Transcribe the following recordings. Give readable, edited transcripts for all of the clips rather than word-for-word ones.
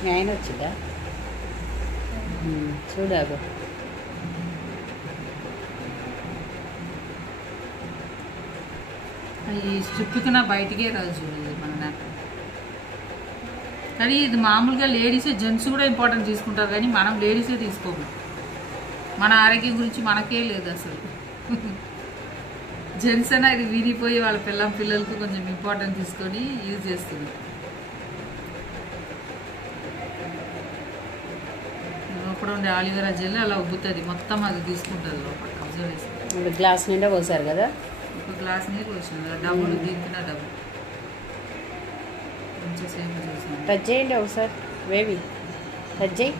మీ ఆయన వచ్చిందా చూడాగు ఈ స్ట్రిప్కి నా బయటికే రాదు చూడలేదు మన నాకు. కానీ ఇది మామూలుగా లేడీసే, జెంట్స్ కూడా ఇంపార్టెంట్ తీసుకుంటారు కానీ మనం లేడీసే తీసుకోము. మన ఆరోగ్యం గురించి మనకే లేదు అసలు. జెంట్స్ అయినా ఇది విరిగిపోయి వాళ్ళ పిల్లలకు కొంచెం ఇంపార్టెంట్ తీసుకొని యూజ్ చేస్తుంది. లోపల ఉండే ఆలివేరా జెల్ అలా ఉబ్బుతుంది, మొత్తం అది తీసుకుంటుంది లోపల. అబ్జర్వ్ చేస్తుంది. గ్లాస్ నిండా పోసారు కదా, ఒక గ్లాస్ నీళ్ళు వచ్చింది, డబ్బులు దీనికి డబ్బులు కొంచెం సేపు చూసాను. టచ్ చేయండి ఒకసారి, వేవి టచ్ చేయి.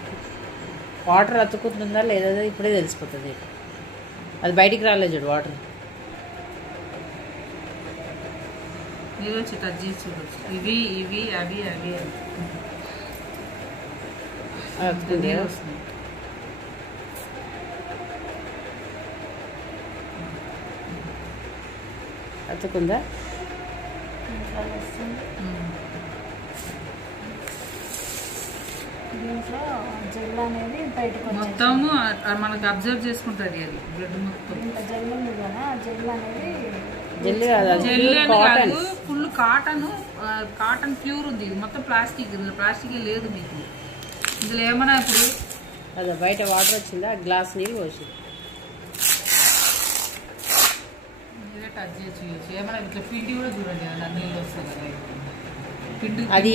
వాటర్ అతుకుతుందా లేదా ఇప్పుడే తెలిసిపోతుంది. అది బయటికి రాలేదు చూడు వాటర్. మీరు వచ్చి టచ్ చేసి చూడవచ్చు. ఇవి ఇవి అవి అవి అతుకుంది వస్తుంది. అతుకుందా? దీంట్లో జెల్ అనేది బయటకు మొత్తము మనకు అబ్జర్వ్ చేసుకుంటుంది. అది బ్లడ్ మొత్తం ఇంత జెల్ ఉంది కదా, జెల్ అనేది జెల్ కాదు, జెల్ కాదు, ఫుల్ కాటన్ ప్యూర్ ఉంది. ఇది మొత్తం ప్లాస్టిక్, ప్లాస్టిక్ లేదు మీకు. ఇందులో ఏమన్నా ఇప్పుడు అదే బయట వాటర్ వచ్చిందా, గ్లాస్ నీళ్ళు పోసి మీరే టచ్ చేసి చూడవచ్చు. ఏమన్నా ఇట్లా పిండి కూడా చూడండి, అలా నీళ్ళు వస్తుంది కదా. పిండి అది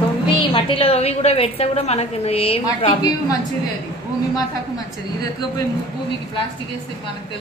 తవ్వి మట్టిలో తవ్వి కూడా పెడితే కూడా మనకి ఏం మట్టికి మంచిది, అది భూమి మాతకు మంచిది. ఇది ఎత్తుకపోయి భూమికి ప్లాస్టిక్ వేస్తే మనకు